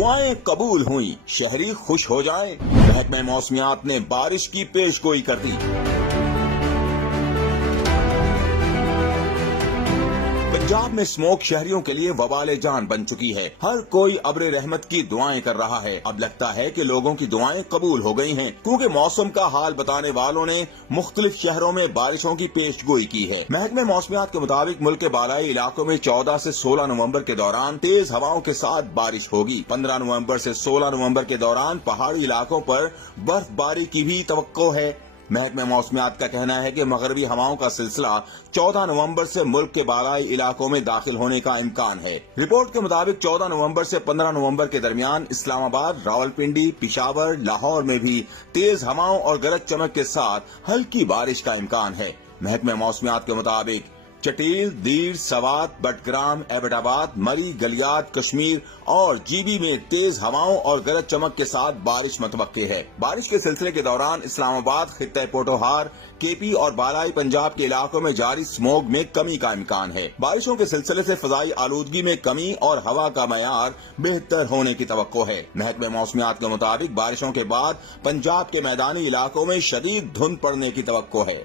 دعائیں قبول ہوئیں، شہری خوش ہو جائیں۔ محکمہ موسمیات نے بارش کی پیش گوئی کر دی۔ پنجاب میں اسموک شہریوں کے لیے وبال جان بن چکی ہے۔ ہر کوئی ابر رحمت کی دعائیں کر رہا ہے۔ اب لگتا ہے کہ لوگوں کی دعائیں قبول ہو گئی ہیں، کیونکہ موسم کا حال بتانے والوں نے مختلف شہروں میں بارشوں کی پیش گوئی کی ہے۔ محکمہ موسمیات کے مطابق ملک کے بالائی علاقوں میں 14 سے 16 نومبر کے دوران تیز ہواؤں کے ساتھ بارش ہوگی۔ 15 نومبر سے 16 نومبر کے دوران پہاڑی علاقوں پر برف باری کی بھی توقع ہے۔ محکمہ موسمیات کا کہنا ہے کہ مغربی ہواؤں کا سلسلہ 14 نومبر سے ملک کے بالائی علاقوں میں داخل ہونے کا امکان ہے۔ رپورٹ کے مطابق 14 نومبر سے 15 نومبر کے درمیان اسلام آباد، راولپنڈی، پشاور، لاہور میں بھی تیز ہواؤں اور گرج چمک کے ساتھ ہلکی بارش کا امکان ہے۔ محکمہ موسمیات کے مطابق چٹیل، دیر، سوات، بٹگرام، ایبٹ آباد، مری، گلیات، کشمیر اور جی بی میں تیز ہواؤں اور گرج چمک کے ساتھ بارش متوقع ہے۔ بارش کے سلسلے کے دوران اسلام آباد، خطہ پوٹوہار، کے پی اور بالائی پنجاب کے علاقوں میں جاری اسموگ میں کمی کا امکان ہے۔ بارشوں کے سلسلے سے فضائی آلودگی میں کمی اور ہوا کا معیار بہتر ہونے کی توقع ہے۔ محکمہ موسمیات کے مطابق بارشوں کے بعد پنجاب کے میدانی علاقوں میں شدید دھند پڑنے کی توقع ہے۔